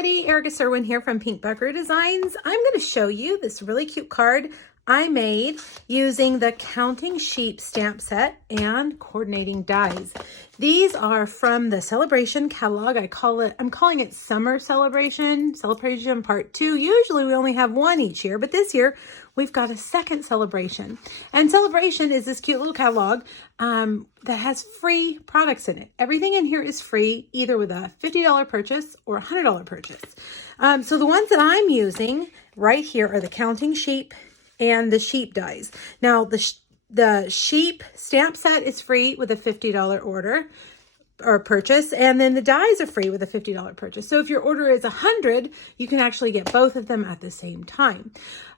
everybody, Erica Serwin here from Pink Buckaroo Designs. I'm going to show you this really cute card I made using the Counting Sheep stamp set and coordinating dies. These are from the Celebration catalog. I'm calling it Summer Celebration Part 2. Usually we only have one each year, but this year we've got a second celebration. And Celebration is this cute little catalog that has free products in it. Everything in here is free, either with a $50 purchase or a $100 purchase. So the ones that I'm using right here are the Counting Sheep and the sheep dies. Now the sheep stamp set is free with a $50 order or purchase, and then the dies are free with a $50 purchase. So if your order is 100, you can actually get both of them at the same time.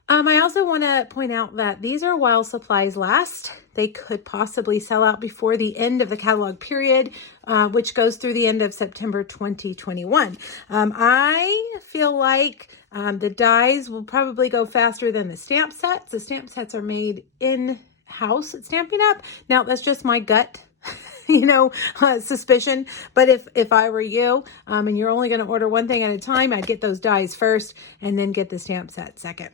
I also want to point out that these are while supplies last. They could possibly sell out before the end of the catalog period, which goes through the end of September 2021. I feel like the dies will probably go faster than the stamp sets. The stamp sets are made in-house at Stampin' Up. Now, that's just my gut suspicion. But if I were you, and you're only going to order one thing at a time, I'd get those dies first and then get the stamp set second.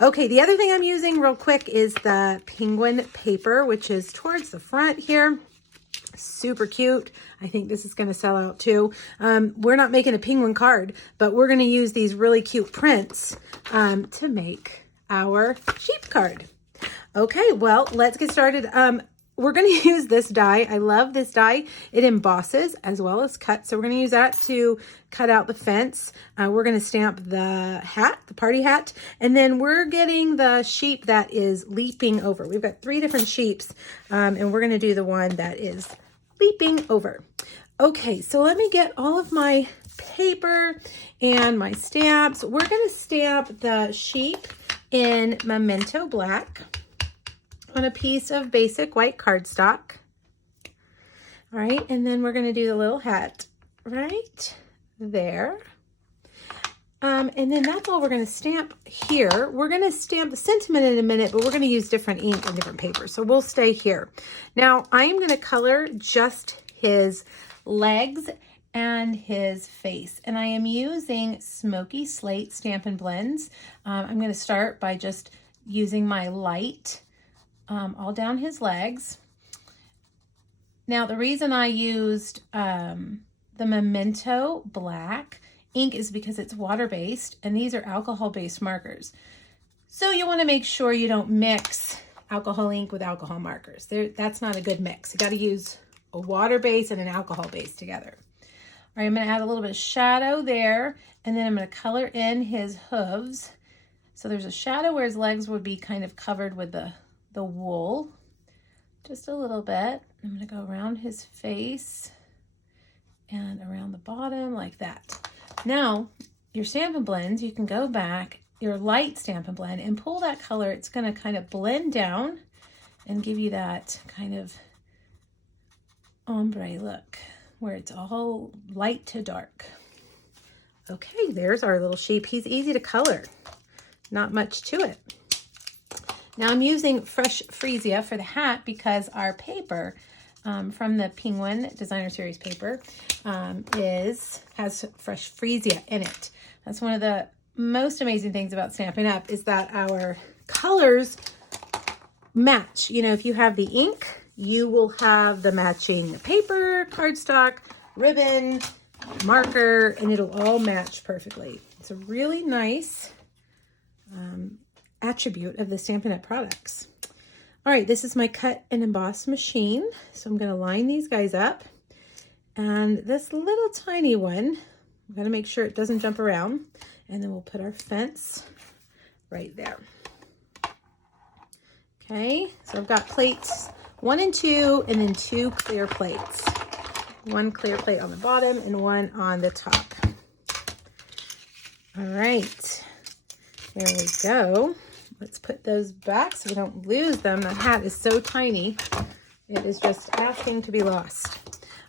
Okay, the other thing I'm using real quick is the penguin paper, which is towards the front here. Super cute. I think this is going to sell out too. We're not making a penguin card, but we're going to use these really cute prints to make our sheep card. Okay, well, let's get started. We're going to use this die. I love this die. It embosses as well as cuts. So we're going to use that to cut out the fence. We're going to stamp the hat, the party hat. And then we're getting the sheep that is leaping over. We've got 3 different sheeps, and we're going to do the one that is leaping over. Okay, so let me get all of my paper and my stamps. We're going to stamp the sheep in Memento Black on a piece of basic white cardstock. All right, and then we're going to do the little hat right there. And then that's all we're going to stamp here. We're going to stamp the sentiment in a minute, but we're going to use different ink and different paper, so we'll stay here. Now, I am going to color just his legs and his face, and I am using Smoky Slate Stampin' Blends. I'm going to start by just using my light all down his legs. Now, the reason I used the Memento Black ink is because it's water-based, and these are alcohol-based markers. So you want to make sure you don't mix alcohol ink with alcohol markers. That's not a good mix. You got to use a water base and an alcohol base together. All right, I'm going to add a little bit of shadow there, and then I'm going to color in his hooves. So there's a shadow where his legs would be kind of covered with the wool, just a little bit. I'm going to go around his face and around the bottom like that. Now, your Stampin' Blends, you can go back, your light Stampin' Blend, and pull that color. It's going to kind of blend down and give you that kind of ombre look where it's all light to dark. Okay, there's our little sheep. He's easy to color. Not much to it. Now I'm using Fresh Freesia for the hat because our paper from the Penguin Designer Series paper has Fresh Freesia in it. That's one of the most amazing things about Stampin' Up is that our colors match. You know, if you have the ink, you will have the matching paper, cardstock, ribbon, marker, and it'll all match perfectly. It's a really nice attribute of the Stampin' Up products. All right, this is my cut and emboss machine. So I'm going to line these guys up. And this little tiny one, I'm going to make sure it doesn't jump around. And then we'll put our fence right there. Okay, so I've got plates 1 and 2, and then 2 clear plates. 1 clear plate on the bottom and 1 on the top. All right, there we go. Let's put those back so we don't lose them. The hat is so tiny, it is just asking to be lost.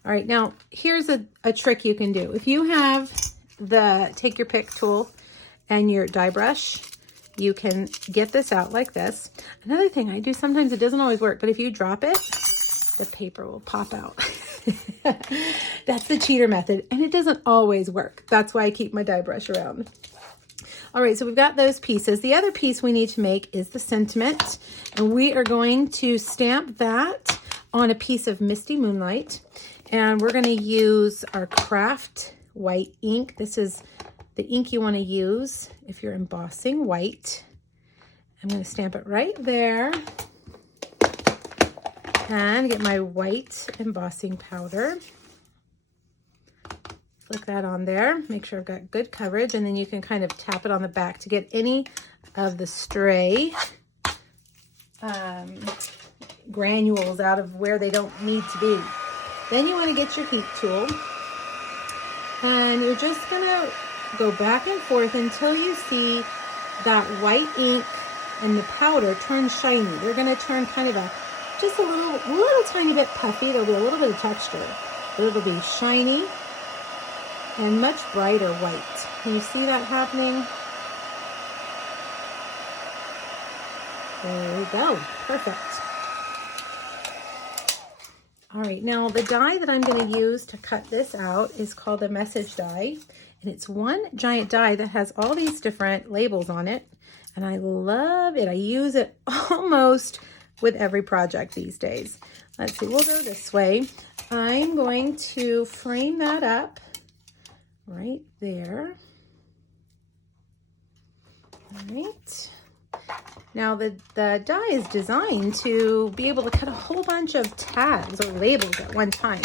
All right, now here's a trick you can do. If you have the Take Your Pick tool and your die brush, you can get this out like this. Another thing I do, sometimes it doesn't always work, but if you drop it the paper will pop out. That's the cheater method, and it doesn't always work. That's why I keep my die brush around. All right, so we've got those pieces. The other piece we need to make is the sentiment, and we are going to stamp that on a piece of Misty Moonlight, and we're going to use our craft white ink. This is the ink you want to use if you're embossing white. I'm going to stamp it right there and get my white embossing powder. Flick that on there. Make sure I've got good coverage, and then you can kind of tap it on the back to get any of the stray granules out of where they don't need to be. Then you want to get your heat tool, and you're just going to go back and forth until you see that white ink and the powder turn shiny. They're going to turn kind of just a little tiny bit puffy. There'll be a little bit of texture, but it'll be shiny and much brighter white. Can you see that happening? There we go. Perfect. All right, now the die that I'm going to use to cut this out is called a message die. And it's one giant die that has all these different labels on it. And I love it. I use it almost with every project these days. Let's see, we'll go this way. I'm going to frame that up right there. All right. Now the die is designed to be able to cut a whole bunch of tags or labels at one time.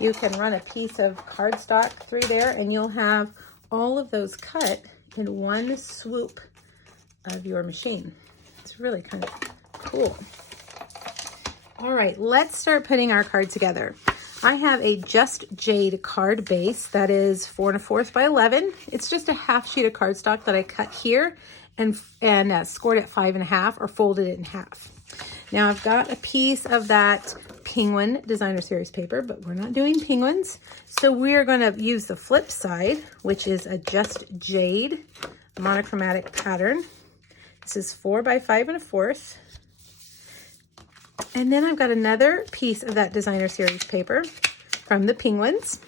You can run a piece of cardstock through there and you'll have all of those cut in one swoop of your machine. It's really kind of cool. All right, let's start putting our card together. I have a Just Jade card base that is 4 1/4 by 11. It's just a half sheet of cardstock that I cut here and scored it 5 1/2 or folded it in half. Now I've got a piece of that Penguin Designer Series paper, but we're not doing penguins. So we're going to use the flip side, which is a Just Jade monochromatic pattern. This is 4 by 5 1/4. And then I've got another piece of that Designer Series paper from the Penguins.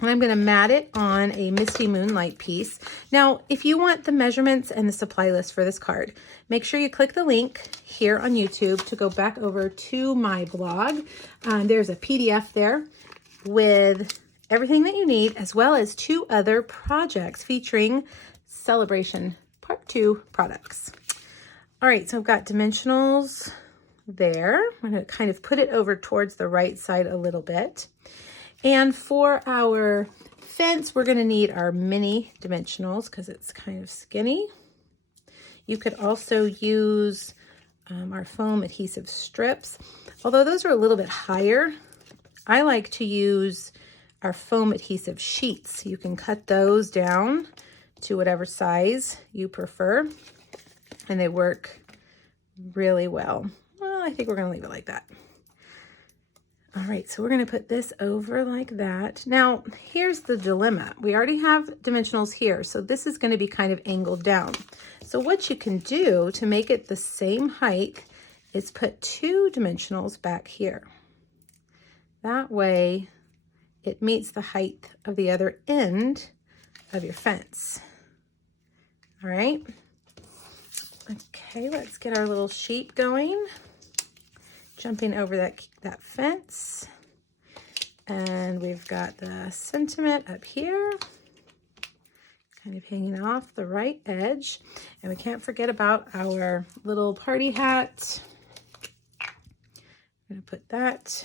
And I'm going to mat it on a Misty Moonlight piece. Now, if you want the measurements and the supply list for this card, make sure you click the link here on YouTube to go back over to my blog. There's a PDF there with everything that you need, as well as 2 other projects featuring Celebration Part 2 products. All right, so I've got dimensionals there. I'm going to kind of put it over towards the right side a little bit. And for our fence, we're going to need our mini dimensionals because it's kind of skinny. You could also use our foam adhesive strips. Although those are a little bit higher, I like to use our foam adhesive sheets. You can cut those down to whatever size you prefer, and they work really well. Well, I think we're going to leave it like that. All right, so we're going to put this over like that. Now, here's the dilemma. We already have dimensionals here, so this is going to be kind of angled down. So what you can do to make it the same height is put 2 dimensionals back here. That way, it meets the height of the other end of your fence. All right. Okay, let's get our little sheet going. Jumping over that fence. And we've got the sentiment up here, kind of hanging off the right edge. And we can't forget about our little party hat. I'm going to put that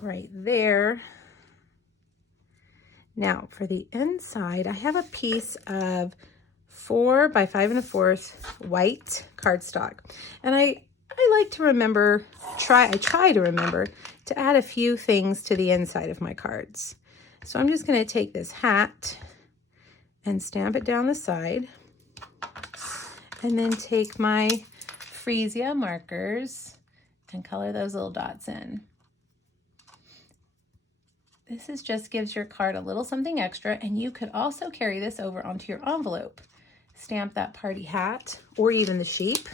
right there. Now for the inside, I have a piece of 4 by 5 1/4 white cardstock. And I like to remember, I try to remember to add a few things to the inside of my cards. So I'm just going to take this hat and stamp it down the side, and then take my Freesia markers and color those little dots in. This just gives your card a little something extra, and you could also carry this over onto your envelope. Stamp that party hat or even the sheep.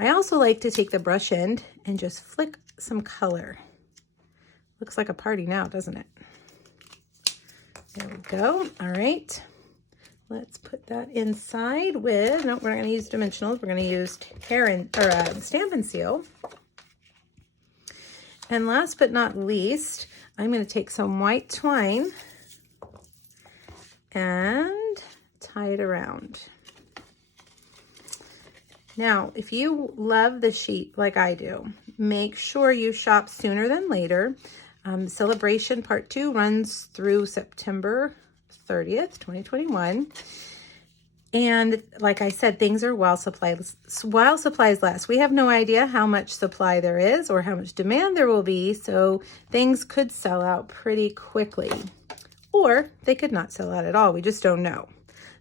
I also like to take the brush end and just flick some color. Looks like a party now, doesn't it? There we go. All right. Let's put that inside with, no, we're not going to use dimensionals. We're going to use Stampin' Seal. And last but not least, I'm going to take some white twine and tie it around. Now, if you love the sheet like I do, make sure you shop sooner than later. Celebration Part 2 runs through September 30th, 2021. And like I said, things are while supplies last. We have no idea how much supply there is or how much demand there will be, so things could sell out pretty quickly. Or they could not sell out at all. We just don't know.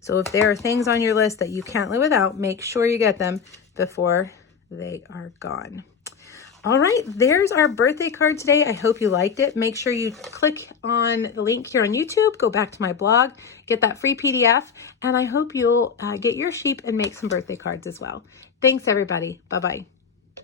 So if there are things on your list that you can't live without, make sure you get them before they are gone. All right, there's our birthday card today. I hope you liked it. Make sure you click on the link here on YouTube, go back to my blog, get that free PDF, and I hope you'll get your sheep and make some birthday cards as well. Thanks, everybody. Bye-bye.